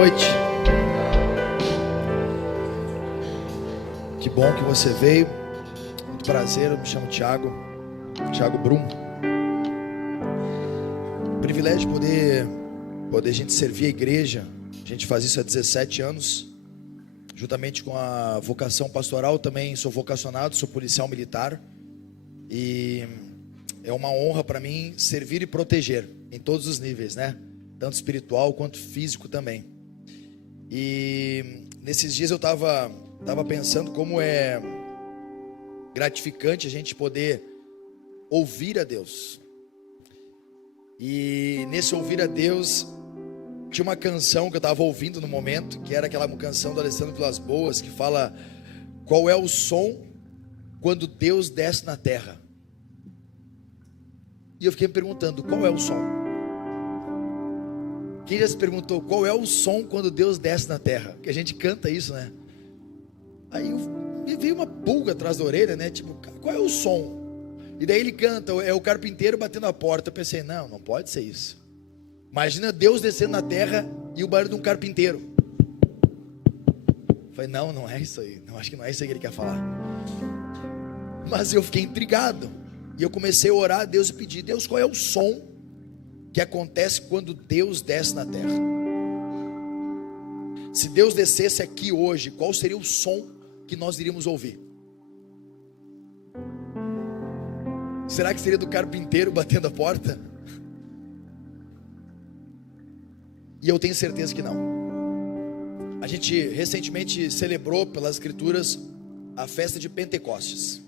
noite. Que bom que você veio. Muito prazer, eu me chamo Thiago Brum. Privilégio de poder a gente servir a igreja. A gente faz isso há 17 anos. Juntamente com a vocação pastoral, também sou vocacionado, sou policial militar. E é uma honra para mim servir e proteger em todos os níveis, né? Tanto espiritual quanto físico também. E nesses dias eu estava pensando como é gratificante a gente poder ouvir a Deus. E nesse ouvir a Deus, tinha uma canção que eu estava ouvindo no momento, que era aquela canção do Alessandro Vilas Boas, que fala: qual é o som quando Deus desce na terra? E eu fiquei me perguntando, qual é o som? Quem já se perguntou qual é o som quando Deus desce na terra? Porque a gente canta isso, né? Aí me veio uma pulga atrás da orelha, né? Tipo, qual é o som? E daí ele canta, é o carpinteiro batendo a porta. Eu pensei, não pode ser isso. Imagina Deus descendo na terra e o barulho de um carpinteiro. Eu falei, não é isso aí. Não, acho que não é isso aí que ele quer falar. Mas eu fiquei intrigado. E eu comecei a orar a Deus e pedir, Deus, qual é o som que acontece quando Deus desce na terra? Se Deus descesse aqui hoje, qual seria o som que nós iríamos ouvir? Será que seria do carpinteiro batendo a porta? E eu tenho certeza que não. A gente recentemente celebrou pelas escrituras a festa de Pentecostes.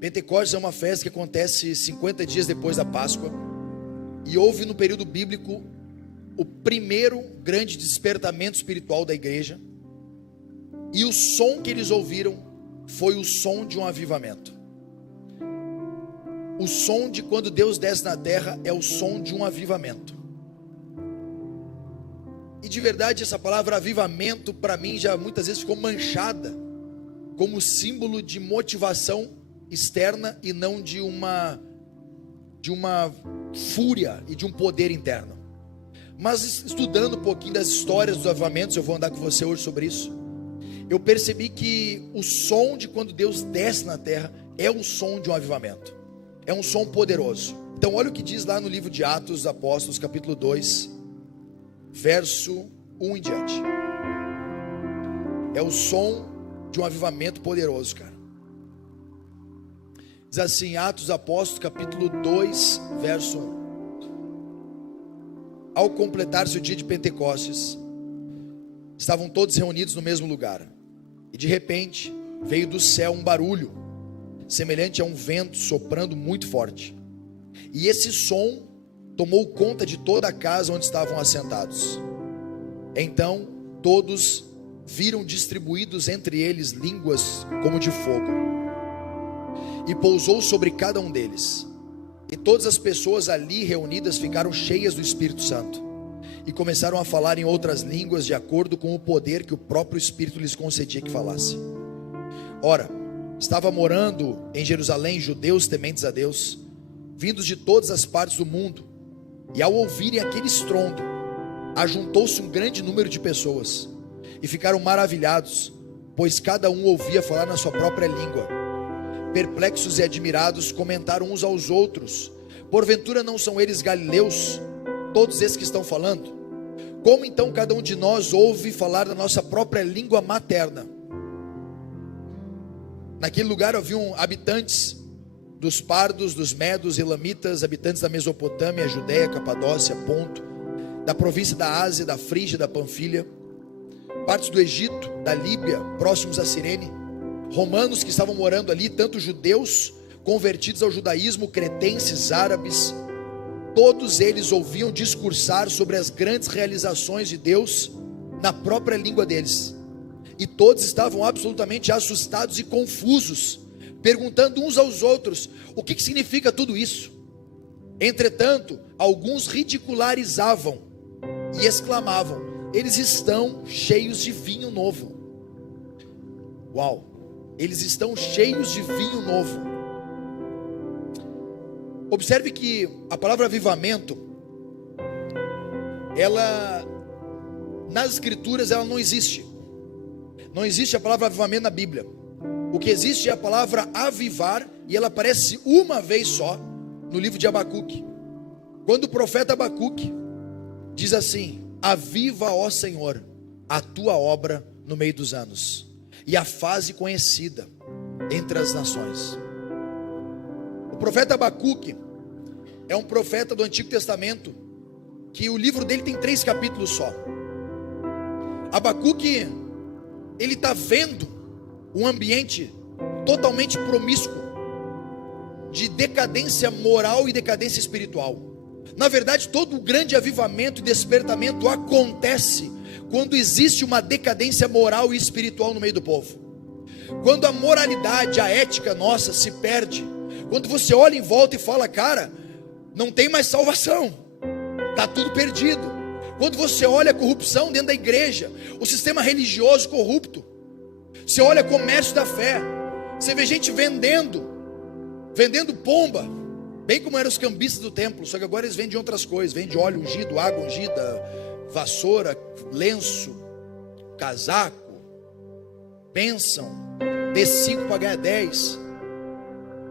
Pentecostes é uma festa que acontece 50 dias depois da Páscoa. E houve no período bíblico o primeiro grande despertamento espiritual da igreja. E o som que eles ouviram foi o som de um avivamento. O som de quando Deus desce na terra é o som de um avivamento. E de verdade essa palavra avivamento para mim já muitas vezes ficou manchada como símbolo de motivação externa e não de uma fúria e de um poder interno. Mas estudando um pouquinho das histórias dos avivamentos, eu vou andar com você hoje sobre isso. Eu percebi que o som de quando Deus desce na terra é o som de um avivamento. É um som poderoso. Então olha o que diz lá no livro de Atos dos Apóstolos, capítulo 2, verso 1 em diante. É o som de um avivamento poderoso, cara. Diz assim, Atos dos Apóstolos, capítulo 2, verso 1. Ao completar-se o dia de Pentecostes, estavam todos reunidos no mesmo lugar. E de repente, veio do céu um barulho, semelhante a um vento soprando muito forte. E esse som tomou conta de toda a casa onde estavam assentados. Então, todos viram distribuídos entre eles línguas como de fogo. E pousou sobre cada um deles. E todas as pessoas ali reunidas ficaram cheias do Espírito Santo. E começaram a falar em outras línguas de acordo com o poder que o próprio Espírito lhes concedia que falasse. Ora, estava morando em Jerusalém judeus tementes a Deus, vindos de todas as partes do mundo. E ao ouvirem aquele estrondo, ajuntou-se um grande número de pessoas. E ficaram maravilhados, pois cada um ouvia falar na sua própria língua. Perplexos e admirados, comentaram uns aos outros: porventura não são eles galileus, todos esses que estão falando? Como então cada um de nós ouve falar na nossa própria língua materna? Naquele lugar haviam habitantes dos pardos, dos medos, elamitas, habitantes da Mesopotâmia, Judéia, Capadócia, Ponto, da província da Ásia, da Frígia, da Panfilha, partes do Egito, da Líbia, próximos a Cirene, romanos que estavam morando ali, tanto judeus convertidos ao judaísmo, cretenses, árabes. Todos eles ouviam discursar sobre as grandes realizações de Deus na própria língua deles. E todos estavam absolutamente assustados e confusos, perguntando uns aos outros: o que significa tudo isso? Entretanto, alguns ridicularizavam e exclamavam: eles estão cheios de vinho novo. Uau! Eles estão cheios de vinho novo. Observe que a palavra avivamento, ela nas escrituras ela não existe. Não existe a palavra avivamento na Bíblia. O que existe é a palavra avivar, e ela aparece uma vez só no livro de Abacuque. Quando o profeta Abacuque diz assim: aviva, ó Senhor, a tua obra no meio dos anos, e a faze conhecida entre as nações. O profeta Abacuque é um profeta do Antigo Testamento, que o livro dele tem 3 capítulos só. Abacuque, ele está vendo um ambiente totalmente promíscuo, de decadência moral e decadência espiritual. Na verdade, todo o grande avivamento e despertamento acontece quando existe uma decadência moral e espiritual no meio do povo. Quando a moralidade, a ética nossa se perde. Quando você olha em volta e fala: cara, não tem mais salvação, está tudo perdido. Quando você olha a corrupção dentro da igreja, o sistema religioso corrupto, você olha o comércio da fé, você vê gente vendendo pomba, bem como eram os cambistas do templo, só que agora eles vendem outras coisas, vendem óleo ungido, água ungida, vassoura, lenço, casaco, bênção, dê 5 para ganhar 10,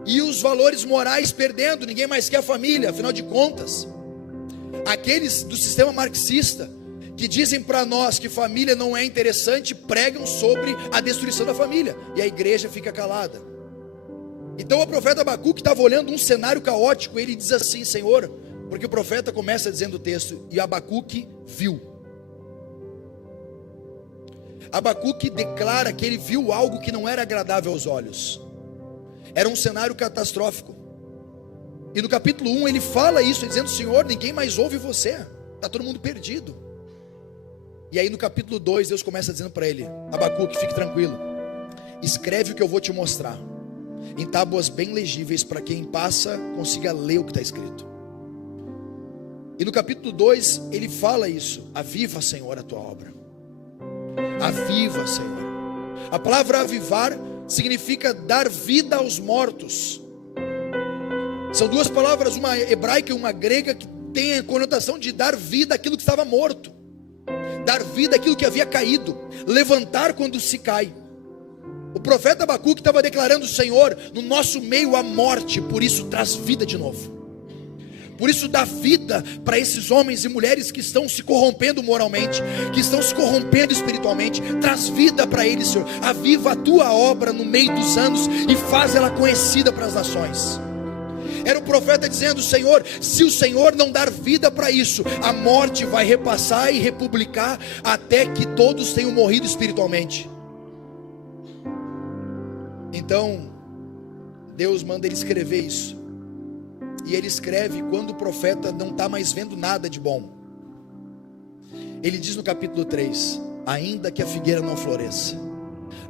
e os valores morais perdendo, ninguém mais quer a família. Afinal de contas, aqueles do sistema marxista, que dizem para nós que família não é interessante, pregam sobre a destruição da família, e a igreja fica calada. Então o profeta Abacuque estava olhando um cenário caótico, ele diz assim: Senhor, porque o profeta começa dizendo o texto, e Abacuque viu. Abacuque declara que ele viu algo que não era agradável aos olhos, era um cenário catastrófico. E no capítulo 1 ele fala isso, dizendo: Senhor, ninguém mais ouve você, está todo mundo perdido. E aí no capítulo 2 Deus começa dizendo para ele: Abacuque, fique tranquilo, escreve o que eu vou te mostrar em tábuas bem legíveis, para quem passa consiga ler o que está escrito. E no capítulo 2 ele fala isso: aviva, Senhor, a tua obra. Aviva, Senhor. A palavra avivar significa dar vida aos mortos. São 2 palavras, uma hebraica e uma grega, que tem a conotação de dar vida àquilo que estava morto, dar vida àquilo que havia caído, levantar quando se cai. O profeta Abacuque estava declarando: Senhor, no nosso meio há morte, por isso traz vida de novo. Por isso dá vida para esses homens e mulheres que estão se corrompendo moralmente, que estão se corrompendo espiritualmente. Traz vida para eles, Senhor. Aviva a tua obra no meio dos anos e faz ela conhecida para as nações. Era o profeta dizendo: Senhor, se o Senhor não dar vida para isso, a morte vai repassar e republicar até que todos tenham morrido espiritualmente. Então Deus manda ele escrever isso, e ele escreve quando o profeta não está mais vendo nada de bom. Ele diz no capítulo 3: ainda que a figueira não floresça,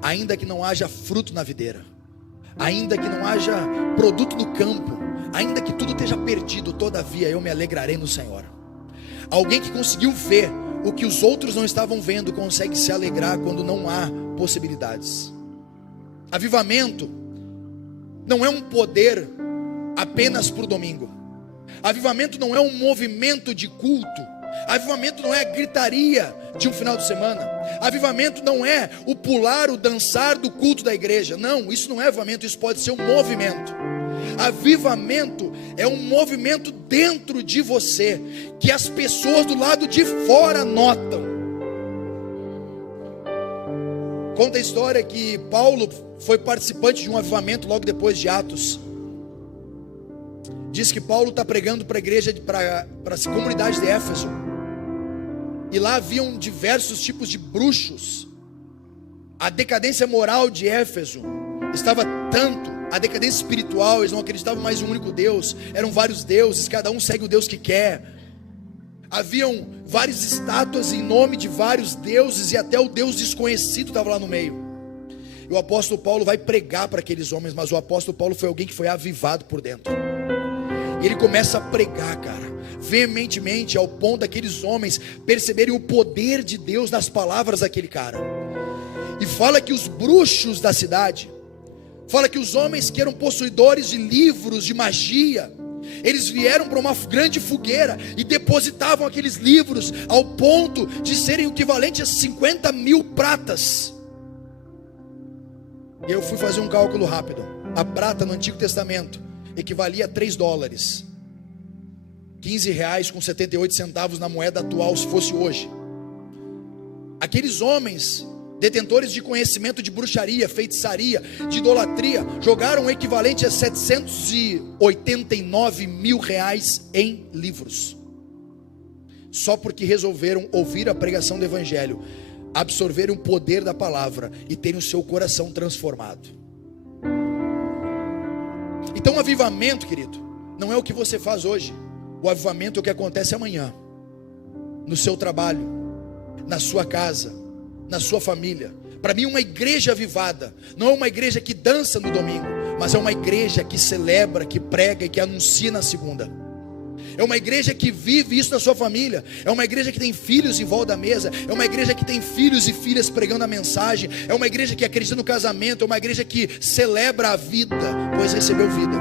ainda que não haja fruto na videira, ainda que não haja produto no campo, ainda que tudo esteja perdido, todavia eu me alegrarei no Senhor. Alguém que conseguiu ver o que os outros não estavam vendo, consegue se alegrar quando não há possibilidades. Avivamento não é um poder apenas para o domingo. Avivamento não é um movimento de culto. Avivamento não é a gritaria de um final de semana. Avivamento não é o pular, o dançar do culto da igreja. Não, isso não é avivamento, isso pode ser um movimento. Avivamento é um movimento dentro de você, que as pessoas do lado de fora notam. Conta a história que Paulo foi participante de um avivamento logo depois de Atos. Diz que Paulo está pregando para a igreja, para a comunidade de Éfeso, e lá haviam diversos tipos de bruxos. A decadência moral de Éfeso estava tanto, a decadência espiritual, eles não acreditavam mais em um único Deus, eram vários deuses, cada um segue o Deus que quer. Haviam várias estátuas em nome de vários deuses, e até o Deus desconhecido estava lá no meio. E o apóstolo Paulo vai pregar para aqueles homens, mas o apóstolo Paulo foi alguém que foi avivado por dentro. E ele começa a pregar, cara, veementemente, ao ponto daqueles homens perceberem o poder de Deus nas palavras daquele cara. E fala que os bruxos da cidade, fala que os homens que eram possuidores de livros de magia, Eles vieram para uma grande fogueira e depositavam aqueles livros ao ponto de serem o equivalente a 50 mil pratas. E eu fui fazer um cálculo rápido. A prata no Antigo Testamento equivalia a $3, R$15,78 na moeda atual, se fosse hoje. Aqueles homens, detentores de conhecimento de bruxaria, feitiçaria, de idolatria, jogaram o equivalente a 789 mil reais em livros, só porque resolveram ouvir a pregação do Evangelho, absorverem o poder da palavra e terem o seu coração transformado. Então o avivamento, querido, não é o que você faz hoje. O avivamento é o que acontece amanhã, no seu trabalho, na sua casa, na sua família. Para mim, uma igreja avivada não é uma igreja que dança no domingo, mas é uma igreja que celebra, que prega e que anuncia na segunda. É uma igreja que vive isso na sua família. É uma igreja que tem filhos em volta da mesa. É uma igreja que tem filhos e filhas pregando a mensagem. É uma igreja que acredita no casamento. É uma igreja que celebra a vida, pois recebeu vida.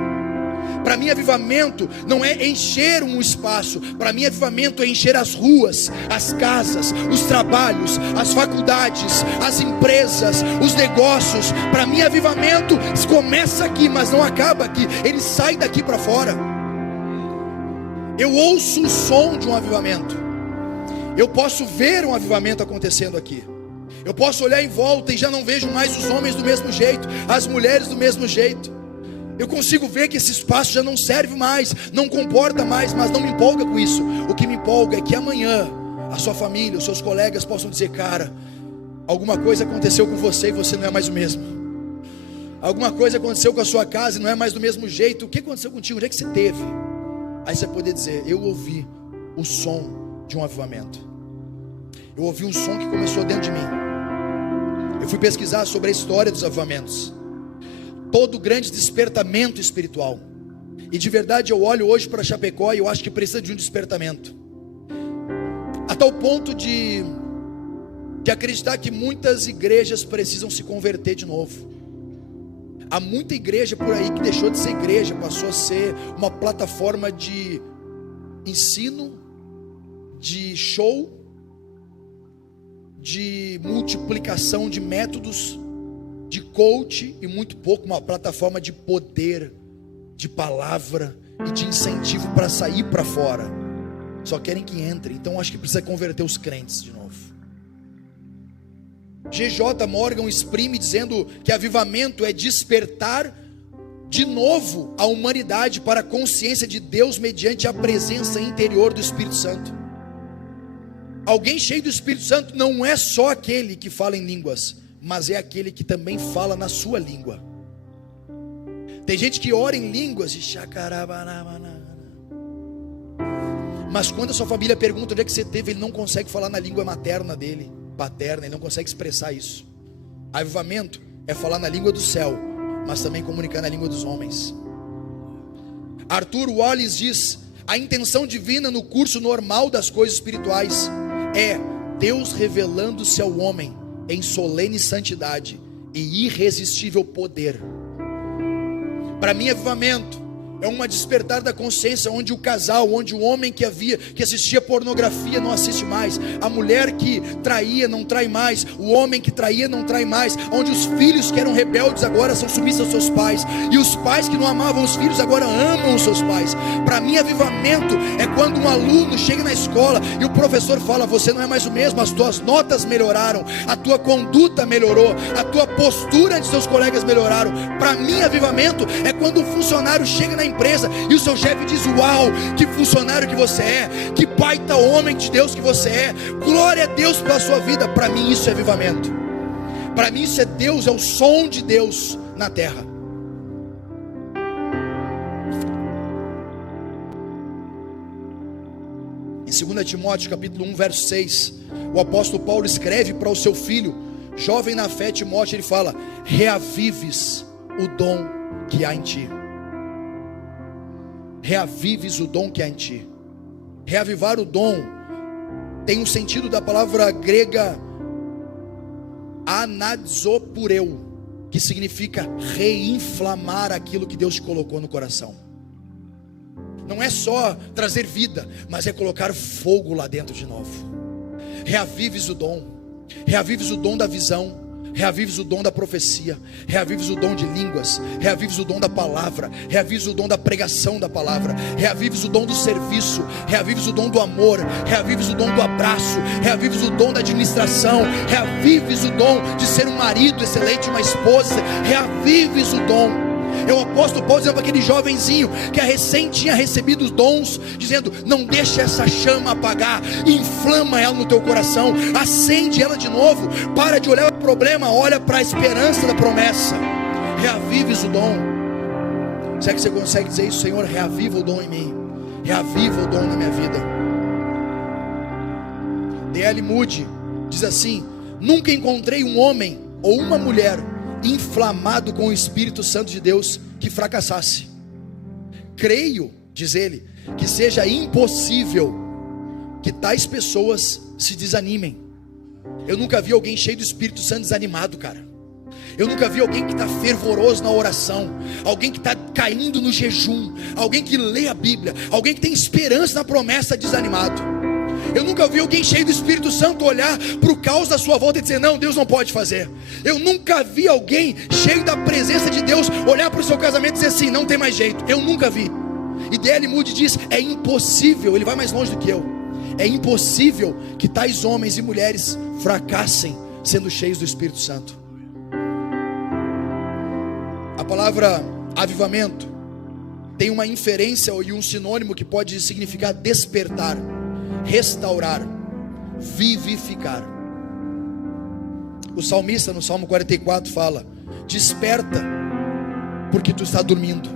Para mim, avivamento não é encher um espaço. Para mim, avivamento é encher as ruas, as casas, os trabalhos, as faculdades, as empresas, os negócios. Para mim, avivamento começa aqui, mas não acaba aqui. Ele sai daqui para fora. Eu ouço o som de um avivamento. Eu posso ver um avivamento acontecendo aqui. Eu posso olhar em volta e já não vejo mais os homens do mesmo jeito, as mulheres do mesmo jeito. Eu consigo ver que esse espaço já não serve mais, não comporta mais, mas não me empolga com isso. O que me empolga é que amanhã a sua família, os seus colegas possam dizer: cara, alguma coisa aconteceu com você e você não é mais o mesmo. Alguma coisa aconteceu com a sua casa e não é mais do mesmo jeito. O que aconteceu contigo? Onde é que você teve? Aí você poder dizer: eu ouvi o som de um avivamento. Eu ouvi um som que começou dentro de mim. Eu fui pesquisar sobre a história dos avivamentos, todo grande despertamento espiritual. E de verdade eu olho hoje para Chapecó e eu acho que precisa de um despertamento, a tal ponto de acreditar que muitas igrejas precisam se converter de novo. Há muita igreja por aí que deixou de ser igreja, passou a ser uma plataforma de ensino, de show, de multiplicação de métodos, de coach, e muito pouco uma plataforma de poder, de palavra e de incentivo para sair para fora. Só querem que entre. Então acho que precisa converter os crentes de novo. G.J. Morgan exprime dizendo que avivamento é despertar de novo a humanidade para a consciência de Deus mediante a presença interior do Espírito Santo. Alguém cheio do Espírito Santo não é só aquele que fala em línguas, mas é aquele que também fala na sua língua. Tem gente que ora em línguas e mas quando a sua família pergunta onde é que você teve, ele não consegue falar na língua materna dele, paterna, ele não consegue expressar isso. Avivamento é falar na língua do céu, mas também comunicar na língua dos homens. Arthur Wallis diz: a intenção divina no curso normal das coisas espirituais é Deus revelando-se ao homem em solene santidade e irresistível poder. Para mim, avivamento é uma despertar da consciência, onde o casal, onde o homem que assistia pornografia não assiste mais, a mulher que traía não trai mais, o homem que traía não trai mais, onde os filhos que eram rebeldes agora são submissos aos seus pais, e os pais que não amavam os filhos agora amam os seus pais. Para mim, avivamento é quando um aluno chega na escola e o professor fala: você não é mais o mesmo, as tuas notas melhoraram, a tua conduta melhorou, a tua postura de seus colegas melhoraram. Para mim, avivamento é quando um funcionário chega na empresa e o seu chefe diz: uau, que funcionário que você é, que baita homem de Deus que você é, glória a Deus pela sua vida. Para mim isso é avivamento. Para mim isso é Deus, é o som de Deus na terra. Em 2 Timóteo capítulo 1 verso 6, o apóstolo Paulo escreve para o seu filho, jovem na fé, Timóteo, ele fala: reavives o dom que há em ti. Reavives o dom que há em ti. Reavivar o dom tem um sentido da palavra grega anadzopureu, que significa reinflamar aquilo que Deus te colocou no coração. não é só trazer vida, mas é colocar fogo lá dentro de novo. Reavives o dom, reavives o dom da visão, reavives o dom da profecia, reavives o dom de línguas, reavives o dom da palavra, reavives o dom da pregação da palavra, reavives o dom do serviço, reavives o dom do amor, reavives o dom do abraço, reavives o dom da administração, reavives o dom de ser um marido excelente, uma esposa, reavives o dom. O apóstolo Paulo dizendo para aquele jovenzinho que recém tinha recebido os dons, dizendo: não deixa essa chama apagar, inflama ela no teu coração, acende ela de novo, para de olhar para o problema, olha para a esperança da promessa. Reavives o dom. Será que você consegue dizer isso? Senhor, reaviva o dom em mim, reaviva o dom na minha vida. D.L. Moody diz assim: nunca encontrei um homem ou uma mulher inflamado com o Espírito Santo de Deus que fracassasse. Creio, diz ele, que seja impossível que tais pessoas se desanimem. Eu nunca vi alguém cheio do Espírito Santo desanimado, cara. Eu nunca vi alguém que está fervoroso na oração, alguém que está caindo no jejum, alguém que lê a Bíblia, alguém que tem esperança na promessa desanimado. Eu nunca vi alguém cheio do Espírito Santo olhar para o caos da sua volta e dizer: não, Deus não pode fazer. Eu nunca vi alguém cheio da presença de Deus olhar para o seu casamento e dizer assim: não tem mais jeito. Eu nunca vi. E D.L. Moody diz: é impossível, ele vai mais longe do que eu, é impossível que tais homens e mulheres fracassem sendo cheios do Espírito Santo. A palavra avivamento tem uma inferência e um sinônimo que pode significar despertar, restaurar, vivificar. O salmista no Salmo 44 fala: desperta, porque tu está dormindo.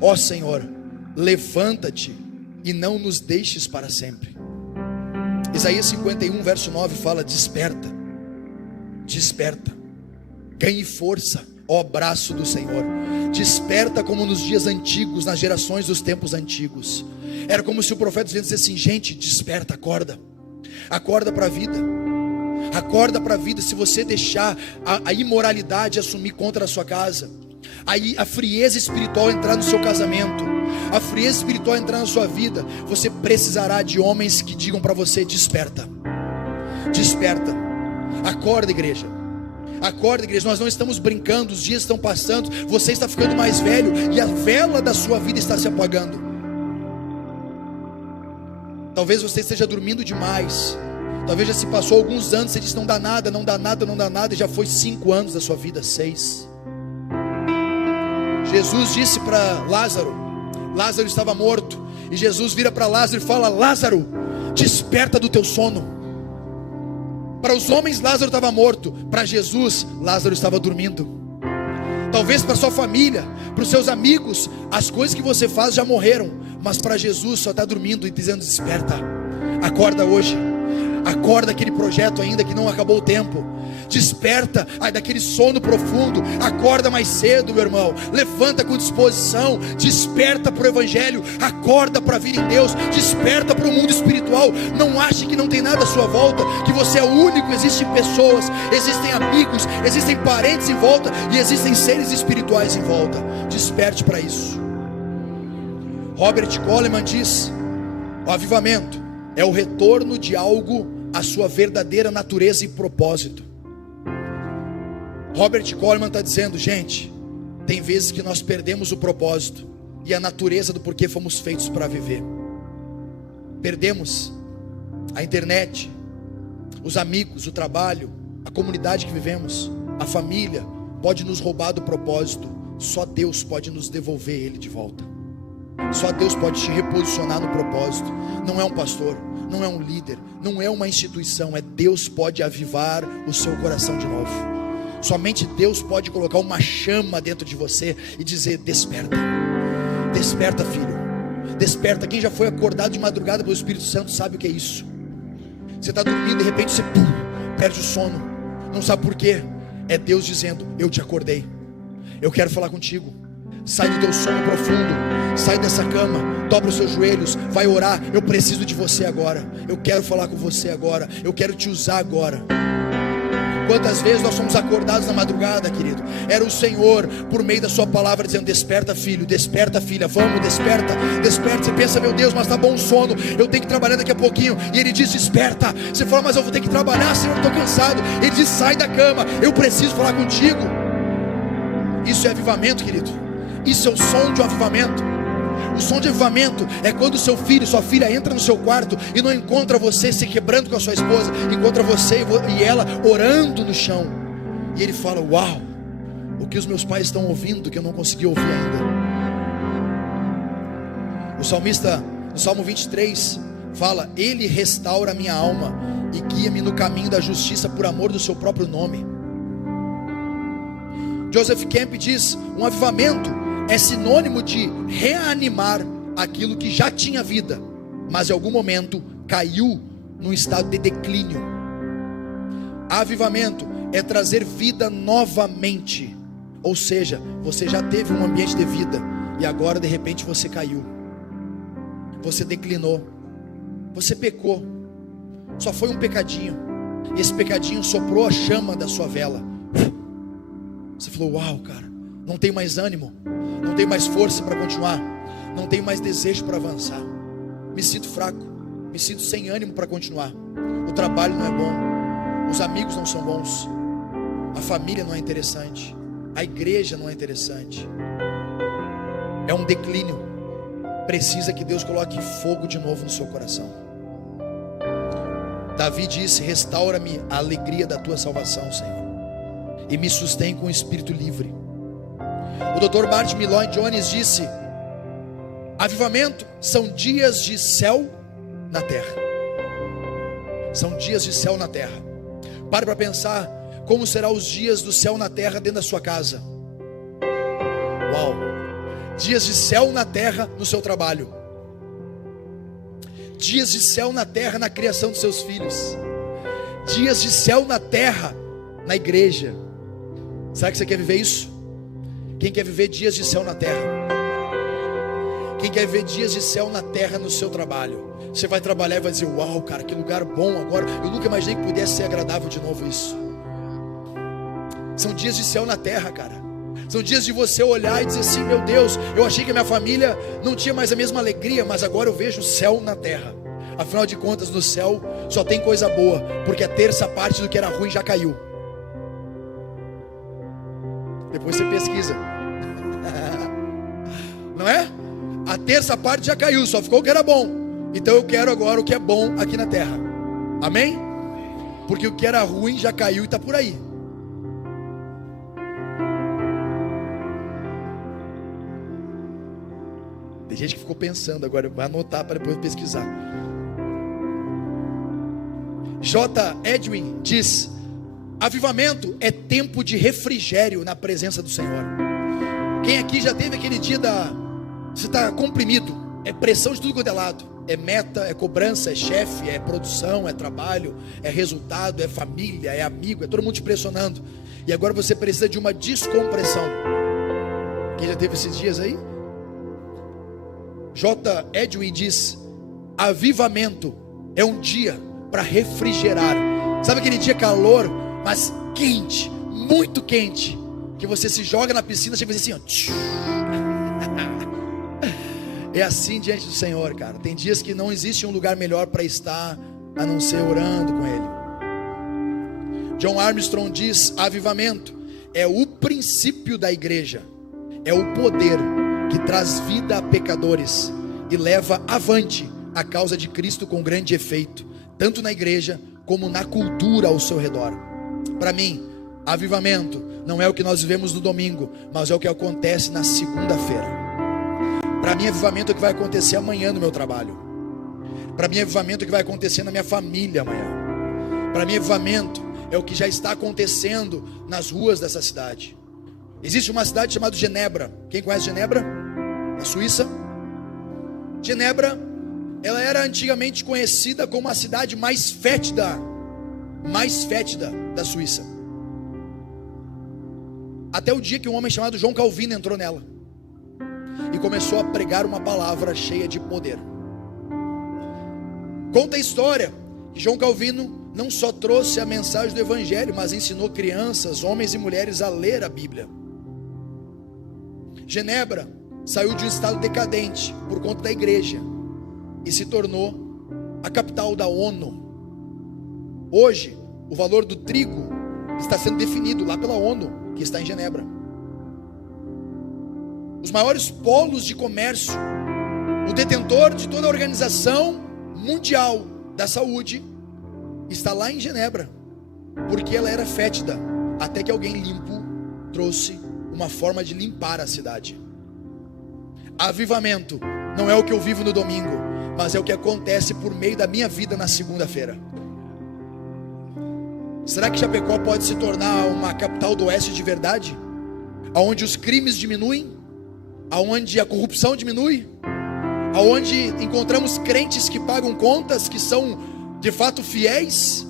Ó Senhor, levanta-te e não nos deixes para sempre. Isaías 51 verso 9 fala: desperta, desperta, ganhe força, ó braço do Senhor. Desperta como nos dias antigos, nas gerações dos tempos antigos. Era como se o profeta dissesse assim: gente, desperta, acorda, acorda para a vida, acorda para a vida. Se você deixar a imoralidade assumir contra a sua casa, aí a frieza espiritual entrar no seu casamento, a frieza espiritual entrar na sua vida, você precisará de homens que digam para você: desperta, desperta, acorda, igreja. Acorda, igreja, nós não estamos brincando, os dias estão passando, você está ficando mais velho e a vela da sua vida está se apagando. Talvez você esteja dormindo demais, talvez já se passou alguns anos, você disse: não dá nada, não dá nada, não dá nada, e já foi 5 anos da sua vida, 6. Jesus disse para Lázaro, Lázaro estava morto, e Jesus vira para Lázaro e fala: Lázaro, desperta do teu sono. Para os homens Lázaro estava morto, para Jesus Lázaro estava dormindo. Talvez para sua família, para os seus amigos, as coisas que você faz já morreram, mas para Jesus só está dormindo e dizendo: desperta, acorda hoje, acorda aquele projeto ainda que não acabou o tempo, desperta daquele sono profundo, acorda mais cedo, meu irmão, levanta com disposição, desperta para o Evangelho, acorda para a vida em Deus, desperta para o mundo espiritual. Não ache que não tem nada à sua volta, que você é o único. Existem pessoas, existem amigos, existem parentes em volta, e existem seres espirituais em volta. Desperte para isso. Robert Coleman diz: o avivamento é o retorno de algo à sua verdadeira natureza e propósito. Robert Coleman está dizendo: gente, tem vezes que nós perdemos o propósito e a natureza do porquê fomos feitos para viver. Perdemos a internet, os amigos, o trabalho, a comunidade que vivemos, a família, pode nos roubar do propósito. Só Deus pode nos devolver ele de volta. Só Deus pode te reposicionar no propósito. Não é um pastor, não é um líder, não é uma instituição, é Deus pode avivar o seu coração de novo. Somente Deus pode colocar uma chama dentro de você e dizer: desperta, desperta, filho, desperta. Quem já foi acordado de madrugada pelo Espírito Santo sabe o que é isso. Você está dormindo, de repente você perde o sono, não sabe por quê. É Deus dizendo: eu te acordei, eu quero falar contigo. Sai do teu sono profundo, sai dessa cama, dobra os seus joelhos, vai orar. Eu preciso de você agora, eu quero falar com você agora, eu quero te usar agora. Quantas vezes nós fomos acordados na madrugada, querido? Era o Senhor, por meio da sua palavra, dizendo: desperta, filho, desperta, filha, vamos, desperta, desperta. Você pensa: meu Deus, mas está bom o sono, eu tenho que trabalhar daqui a pouquinho. E Ele diz: desperta. Você fala: mas eu vou ter que trabalhar, Senhor, eu estou cansado. Ele diz: sai da cama, eu preciso falar contigo. Isso é avivamento, querido. Isso é o som de um avivamento. O som de avivamento é quando o seu filho, sua filha entra no seu quarto e não encontra você se quebrando com a sua esposa, encontra você e ela orando no chão, e ele fala: uau, o que os meus pais estão ouvindo que eu não consegui ouvir ainda. O salmista, no Salmo 23, fala: Ele restaura a minha alma e guia-me no caminho da justiça por amor do seu próprio nome. Joseph Camp diz: um avivamento é sinônimo de reanimar aquilo que já tinha vida, mas em algum momento caiu num estado de declínio. Avivamento é trazer vida novamente. Ou seja, você já teve um ambiente de vida e agora de repente você caiu, você declinou, você pecou, só foi um pecadinho, e esse pecadinho soprou a chama da sua vela. Você falou: uau, cara, não tenho mais ânimo, não tenho mais força para continuar, não tenho mais desejo para avançar, me sinto fraco, me sinto sem ânimo para continuar. O trabalho não é bom, os amigos não são bons, a família não é interessante, a igreja não é interessante. É um declínio. Precisa que Deus coloque fogo de novo no seu coração. Davi disse: restaura-me a alegria da tua salvação, Senhor, e me sustém com o espírito livre. O Dr. Martin Lloyd Jones disse: avivamento são dias de céu na terra. São dias de céu na terra. Pare para pensar como serão os dias do céu na terra dentro da sua casa. Uau! Dias de céu na terra no seu trabalho. Dias de céu na terra na criação dos seus filhos. Dias de céu na terra na igreja. Será que você quer viver isso? Quem quer viver dias de céu na terra? Quem quer viver dias de céu na terra no seu trabalho? Você vai trabalhar e vai dizer: uau, cara, que lugar bom agora. Eu nunca imaginei que pudesse ser agradável de novo isso. São dias de céu na terra, cara. São dias de você olhar e dizer assim: meu Deus, eu achei que a minha família não tinha mais a mesma alegria, mas agora eu vejo o céu na terra. Afinal de contas, no céu só tem coisa boa, porque a terça parte do que era ruim já caiu. Depois você pesquisa. Não é? A terça parte já caiu, só ficou o que era bom. Então eu quero agora o que é bom aqui na terra. Amém? Porque o que era ruim já caiu e está por aí. Tem gente que ficou pensando agora, vai anotar para depois pesquisar. J. Edwin diz: avivamento é tempo de refrigério na presença do Senhor. Quem aqui já teve aquele dia você está comprimido, é pressão de tudo quanto é lado, é meta, é cobrança, é chefe, é produção, é trabalho, é resultado, é família, é amigo, é todo mundo te pressionando, e agora você precisa de uma descompressão. Quem já teve esses dias aí? J. Edwin diz: avivamento é um dia para refrigerar. Sabe aquele dia calor, mas quente, muito quente, que você se joga na piscina, você faz assim, ó. É assim diante do Senhor, cara. Tem dias que não existe um lugar melhor para estar a não ser orando com Ele. John Armstrong diz: avivamento é o princípio da igreja, é o poder que traz vida a pecadores e leva avante a causa de Cristo com grande efeito, tanto na igreja como na cultura ao seu redor. Para mim, avivamento não é o que nós vivemos no domingo, mas é o que acontece na segunda-feira. Para mim, avivamento é o que vai acontecer amanhã no meu trabalho. Para mim, avivamento é o que vai acontecer na minha família amanhã. Para mim, avivamento é o que já está acontecendo nas ruas dessa cidade. Existe uma cidade chamada Genebra. Quem conhece Genebra? Na Suíça. Genebra, ela era antigamente conhecida como a cidade mais fétida da Suíça. Até o dia que um homem chamado João Calvino entrou nela e começou a pregar uma palavra cheia de poder. Conta a história que João Calvino não só trouxe a mensagem do Evangelho, mas ensinou crianças, homens e mulheres a ler a Bíblia. Genebra saiu de um estado decadente por conta da igreja e se tornou a capital da ONU. Hoje, o valor do trigo está sendo definido lá pela ONU, que está em Genebra. Os maiores polos de comércio, o detentor de toda a Organização Mundial da Saúde, está lá em Genebra, porque ela era fétida, até que alguém limpo trouxe uma forma de limpar a cidade. Avivamento não é o que eu vivo no domingo, mas é o que acontece por meio da minha vida na segunda-feira. Será que Chapecó pode se tornar uma capital do oeste de verdade? Onde os crimes diminuem, onde a corrupção diminui, onde encontramos crentes que pagam contas, que são de fato fiéis,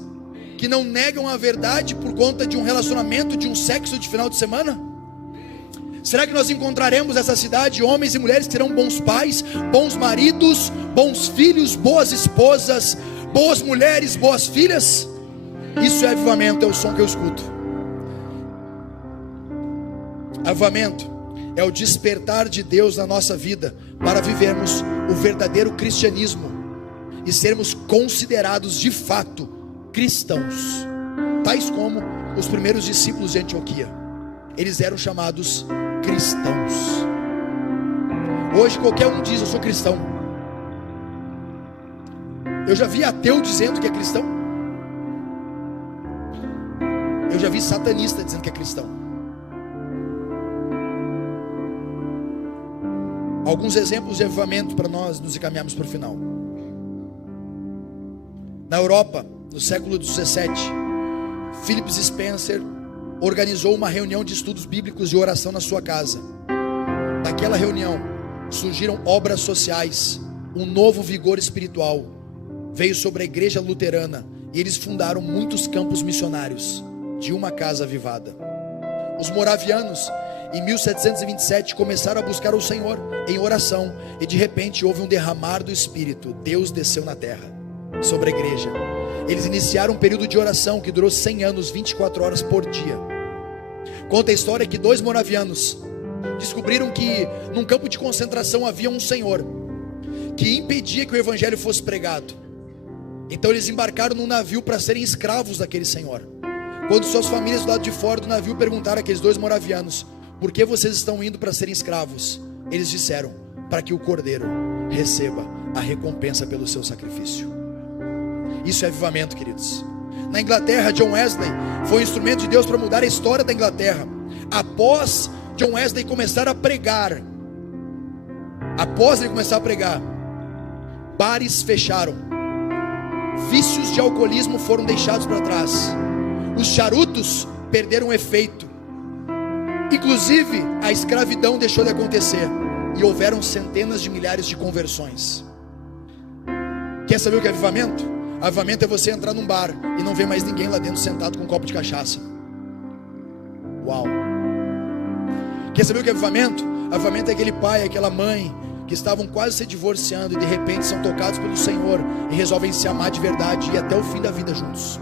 que não negam a verdade por conta de um relacionamento, de um sexo de final de semana? Será que nós encontraremos essa cidade homens e mulheres que serão bons pais, bons maridos, bons filhos, boas esposas, boas mulheres, boas filhas? Isso é avivamento, é o som que eu escuto. Avivamento é o despertar de Deus na nossa vida para vivermos o verdadeiro cristianismo e sermos considerados de fato cristãos, tais como os primeiros discípulos de Antioquia. Eles eram chamados cristãos. Hoje qualquer um diz: eu sou cristão. Eu já vi ateu dizendo que é cristão. Eu já vi satanista dizendo que é cristão. Alguns exemplos de avivamento para nós nos encaminharmos para o final. Na Europa, no século 17, Philip Spencer organizou uma reunião de estudos bíblicos e oração na sua casa. Daquela reunião surgiram obras sociais, um novo vigor espiritual veio sobre a igreja luterana e eles fundaram muitos campos missionários de uma casa avivada. Os moravianos em 1727 começaram a buscar o Senhor em oração e de repente houve um derramar do Espírito. Deus desceu na terra sobre a igreja. Eles iniciaram um período de oração que durou 100 anos, 24 horas por dia. Conta a história que 2 moravianos descobriram que num campo de concentração havia um senhor que impedia que o evangelho fosse pregado. Então eles embarcaram num navio para serem escravos daquele senhor. Quando suas famílias do lado de fora do navio perguntaram àqueles 2 moravianos: por que vocês estão indo para serem escravos? Eles disseram: para que o cordeiro receba a recompensa pelo seu sacrifício. Isso é avivamento, queridos. Na Inglaterra, John Wesley foi um instrumento de Deus para mudar a história da Inglaterra. Após John Wesley começar a pregar, bares fecharam, vícios de alcoolismo foram deixados para trás, os charutos perderam efeito, inclusive a escravidão deixou de acontecer e houveram centenas de milhares de conversões. Quer saber o que é avivamento? Avivamento é você entrar num bar e não ver mais ninguém lá dentro sentado com um copo de cachaça. Uau! Quer saber o que é avivamento? Avivamento é aquele pai, aquela mãe que estavam quase se divorciando e de repente são tocados pelo Senhor e resolvem se amar de verdade e ir até o fim da vida juntos.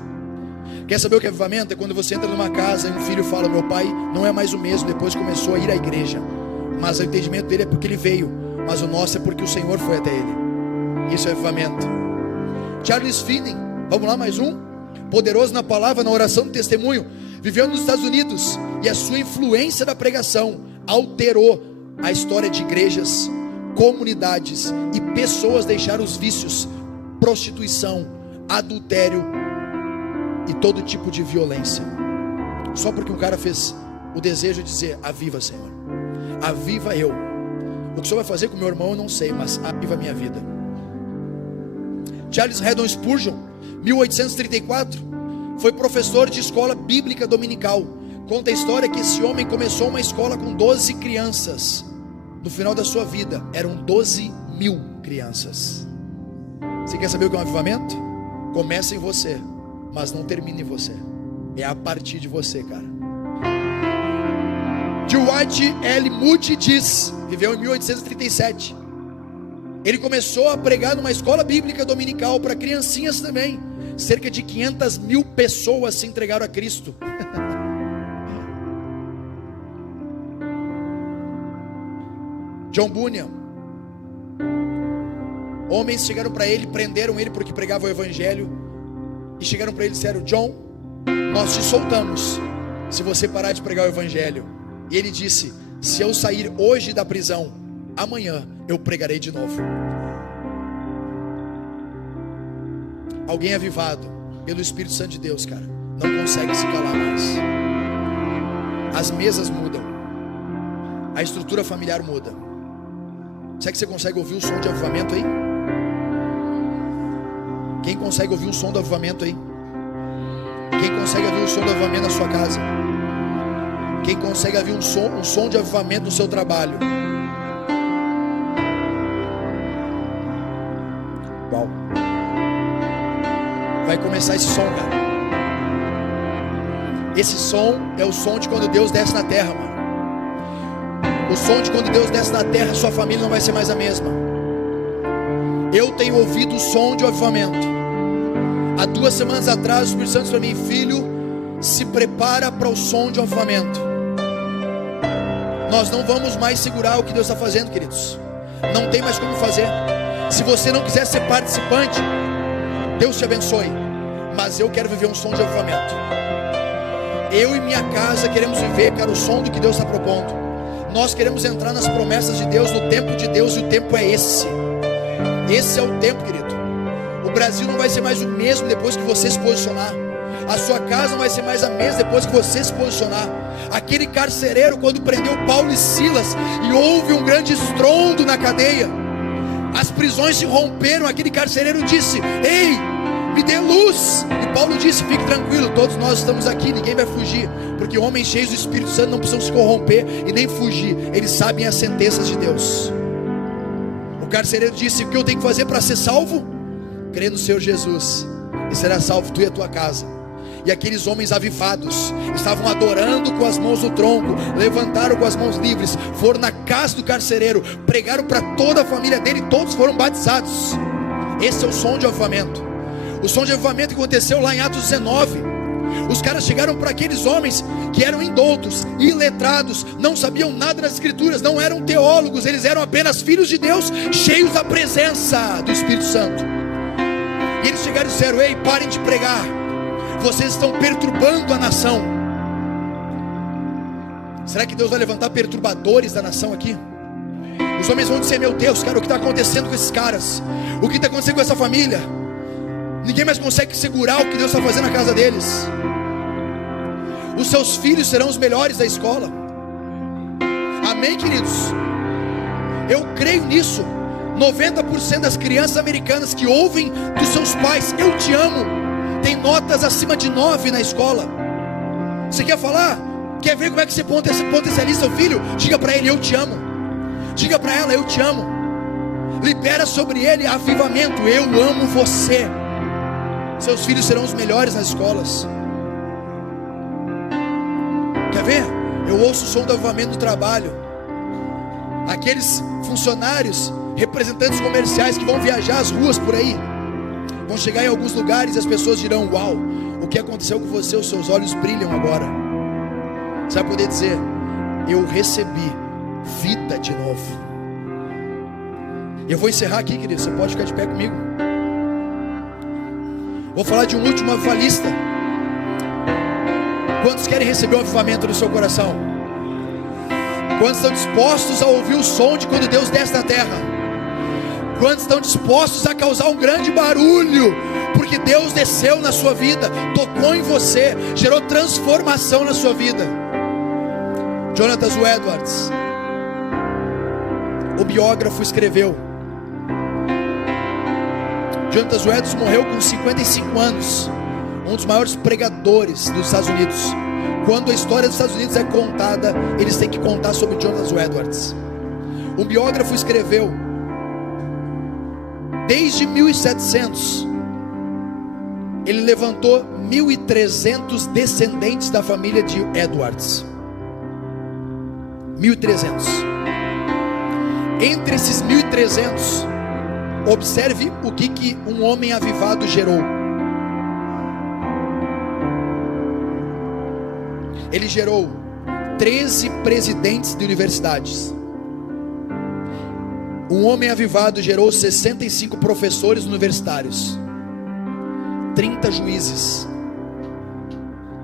Quer saber o que é avivamento? É quando você entra numa casa e um filho fala: meu pai não é mais o mesmo depois que começou a ir à igreja, mas o entendimento dele é porque ele veio, mas o nosso é porque o Senhor foi até ele. Isso é avivamento. Charles Finney, vamos lá, mais um, poderoso na palavra, na oração, no testemunho, viveu nos Estados Unidos e a sua influência da pregação alterou a história de igrejas, comunidades e pessoas deixaram os vícios, prostituição, adultério e todo tipo de violência, só porque um cara fez o desejo de dizer: aviva, Senhor, aviva eu. O que o Senhor vai fazer com o meu irmão eu não sei, mas aviva a minha vida. Charles Haddon Spurgeon, 1834, foi professor de escola bíblica dominical. Conta a história que esse homem começou uma escola com 12 crianças. No final da sua vida, eram 12.000 crianças. Você quer saber o que é um avivamento? Começa em você, mas não termina em você. É a partir de você, cara. Dwight L. Moody diz, viveu em 1837. Ele começou a pregar numa escola bíblica dominical para criancinhas também. cerca de 500 mil pessoas se entregaram a Cristo. John Bunyan, homens chegaram para ele, prenderam ele porque pregava o evangelho, e chegaram para ele e disseram: John, nós te soltamos se você parar de pregar o evangelho. E ele disse: se eu sair hoje da prisão, amanhã eu pregarei de novo. Alguém avivado pelo Espírito Santo de Deus, cara, não consegue se calar mais. As mesas mudam, a estrutura familiar muda. Será que você consegue ouvir o som de avivamento aí? Quem consegue ouvir o som do avivamento aí? Quem consegue ouvir o som do avivamento na sua casa? Quem consegue ouvir um som de avivamento no seu trabalho? Uau! Vai começar esse som, cara. Esse som é o som de quando Deus desce na terra, mano. O som de quando Deus desce na terra, sua família não vai ser mais a mesma. Eu tenho ouvido o som de avivamento. Há 2 semanas atrás, o Espírito Santo disse para mim: filho, se prepara para o som de avivamento. Nós não vamos mais segurar o que Deus está fazendo, queridos. Não tem mais como fazer. Se você não quiser ser participante, Deus te abençoe, mas eu quero viver um som de avivamento. Eu e minha casa queremos viver, cara, o som do que Deus está propondo. Nós queremos entrar nas promessas de Deus, no tempo de Deus, e o tempo é esse. Esse é o tempo, querido. O Brasil não vai ser mais o mesmo depois que você se posicionar. A sua casa não vai ser mais a mesma depois que você se posicionar. Aquele carcereiro, quando prendeu Paulo e Silas, e houve um grande estrondo na cadeia, as prisões se romperam. Aquele carcereiro disse: ei, me dê luz. E Paulo disse: fique tranquilo, todos nós estamos aqui, ninguém vai fugir, porque homens cheios do Espírito Santo não precisam se corromper e nem fugir, eles sabem as sentenças de Deus. O carcereiro disse: o que eu tenho que fazer para ser salvo? Crê no Senhor Jesus, e será salvo tu e a tua casa. E aqueles homens avivados estavam adorando com as mãos no tronco, levantaram com as mãos livres, foram na casa do carcereiro, pregaram para toda a família dele, e todos foram batizados. Esse é o som de avivamento. O som de avivamento que aconteceu lá em Atos 19. Os caras chegaram para aqueles homens que eram indoutos, iletrados, não sabiam nada das escrituras, não eram teólogos, eles eram apenas filhos de Deus, cheios da presença do Espírito Santo. E eles chegaram e disseram: ei, parem de pregar, vocês estão perturbando a nação. Será que Deus vai levantar perturbadores da nação aqui? Os homens vão dizer: meu Deus, cara, o que está acontecendo com esses caras? O que está acontecendo com essa família? Ninguém mais consegue segurar o que Deus está fazendo na casa deles. Os seus filhos serão os melhores da escola. Amém, queridos? Eu creio nisso. 90% das crianças americanas que ouvem dos seus pais: eu te amo, tem notas acima de 9 na escola. Você quer falar? Quer ver como é que você potencializa seu filho? Diga para ele: eu te amo. Diga para ela: eu te amo. Libera sobre ele avivamento: eu amo você. Seus filhos serão os melhores nas escolas. Quer ver? Eu ouço o som do avivamento do trabalho. Aqueles funcionários, representantes comerciais que vão viajar as ruas por aí, vão chegar em alguns lugares e as pessoas dirão: uau, o que aconteceu com você? Os seus olhos brilham agora. Você vai poder dizer: eu recebi vida de novo. Eu vou encerrar aqui, querido. Você pode ficar de pé comigo. Vou falar de um último avivalista. Quantos querem receber o avivamento no seu coração? Quantos estão dispostos a ouvir o som de quando Deus desce na terra? Quantos estão dispostos a causar um grande barulho, porque Deus desceu na sua vida, tocou em você, gerou transformação na sua vida? Jonathan Edwards, o biógrafo, escreveu. Jonathan Edwards morreu com 55 anos, um dos maiores pregadores dos Estados Unidos. Quando a história dos Estados Unidos é contada, eles têm que contar sobre Jonathan Edwards. Um biógrafo escreveu: desde 1700 ele levantou 1.300 descendentes da família de Edwards. 1.300. Entre esses 1.300, observe o que um homem avivado gerou. Ele gerou 13 presidentes de universidades. Um homem avivado gerou 65 professores universitários, 30 juízes,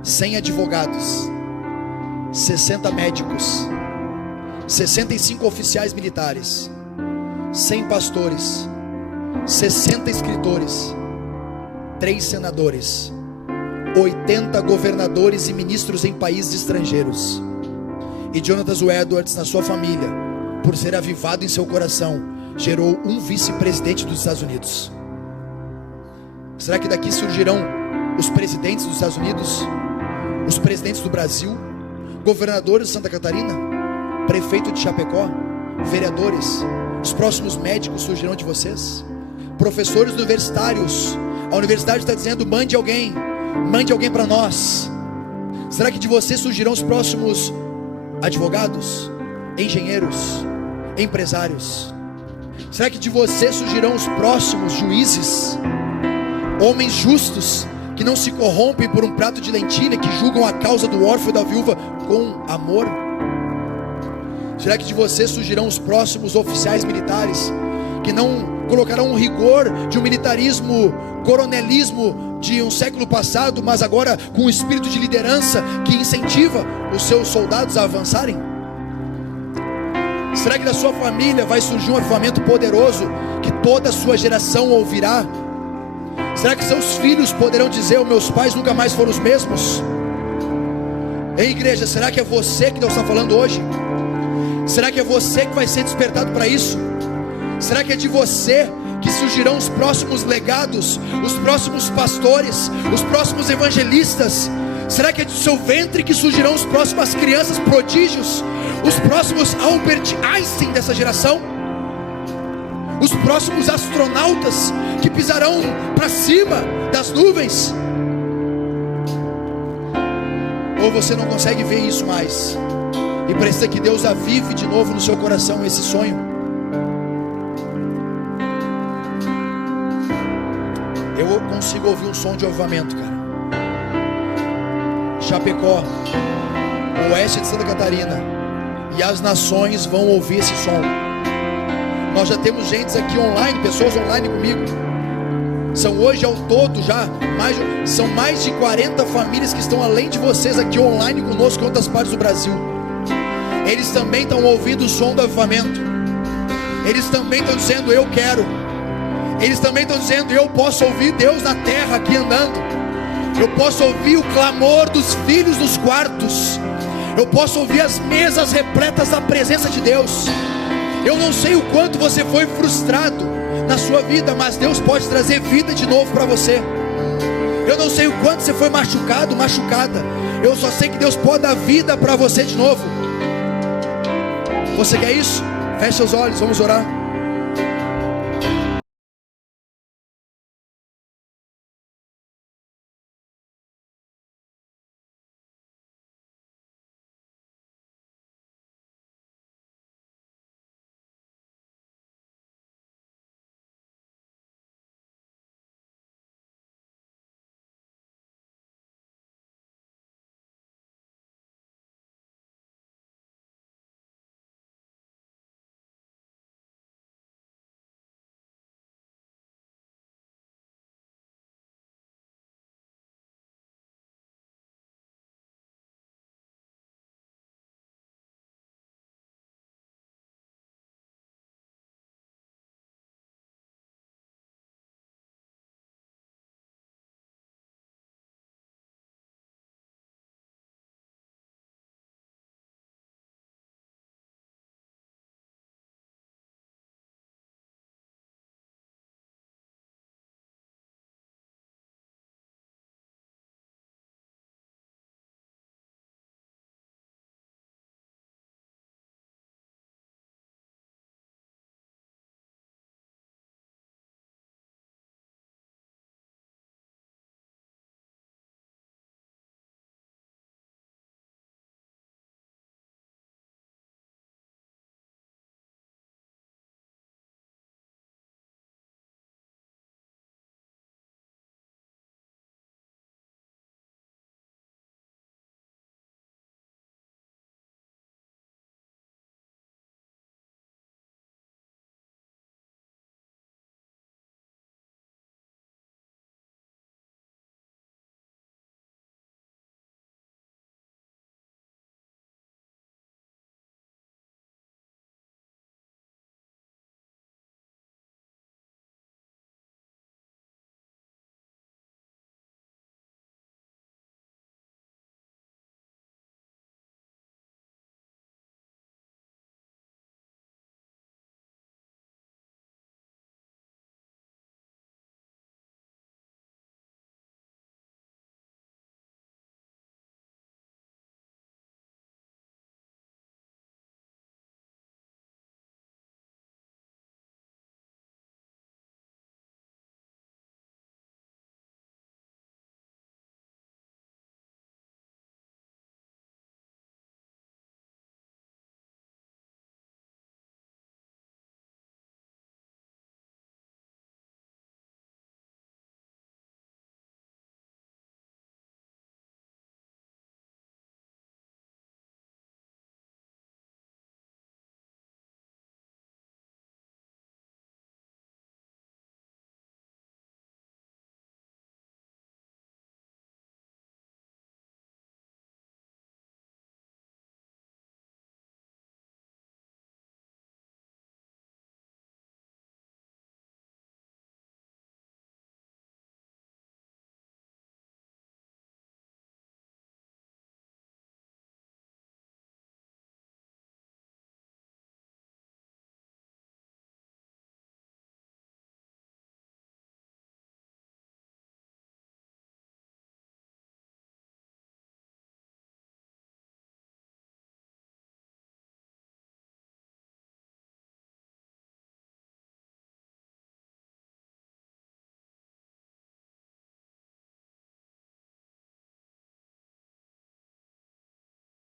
100 advogados, 60 médicos, 65 oficiais militares, 100 pastores, 60 escritores, 3 senadores, 80 governadores e ministros em países estrangeiros. E Jonathan Edwards, na sua família, por ser avivado em seu coração, gerou um vice-presidente dos Estados Unidos. Será que daqui surgirão os presidentes dos Estados Unidos, os presidentes do Brasil, governadores de Santa Catarina, prefeito de Chapecó, vereadores? Os próximos médicos surgirão de vocês, professores universitários. A universidade está dizendo: mande alguém para nós. Será que de você surgirão os próximos advogados, engenheiros, empresários? Será que de você surgirão os próximos juízes, homens justos, que não se corrompem por um prato de lentilha, que julgam a causa do órfão e da viúva com amor? Será que de você surgirão os próximos oficiais militares, que não colocarão um rigor de um militarismo, coronelismo de um século passado, mas agora com um espírito de liderança que incentiva os seus soldados a avançarem? Será que da sua família vai surgir um avivamento poderoso que toda a sua geração ouvirá? Será que seus filhos poderão dizer: os meus pais nunca mais foram os mesmos? Ei, igreja, será que é você que Deus está falando hoje? Será que é você que vai ser despertado para isso? Será que é de você que surgirão os próximos legados, os próximos pastores, os próximos evangelistas? Será que é do seu ventre que surgirão as próximas crianças prodígios, os próximos Albert Einstein dessa geração, os próximos astronautas que pisarão para cima das nuvens? Ou você não consegue ver isso mais e precisa que Deus avive de novo no seu coração esse sonho? Eu consigo ouvir um som de avivamento, cara. Chapecó, oeste de Santa Catarina, e as nações vão ouvir esse som. Nós já temos gente aqui online, pessoas online comigo. São hoje ao todo já são mais de 40 famílias que estão além de vocês aqui online conosco em outras partes do Brasil. Eles também estão ouvindo o som do avivamento. Eles também estão dizendo: eu quero. Eles também estão dizendo: eu posso ouvir Deus na terra aqui andando. Eu posso ouvir o clamor dos filhos nos quartos. Eu posso ouvir as mesas repletas da presença de Deus. Eu não sei o quanto você foi frustrado na sua vida, mas Deus pode trazer vida de novo para você. Eu não sei o quanto você foi machucado, machucada. Eu só sei que Deus pode dar vida para você de novo. Você quer isso? Feche seus olhos, vamos orar.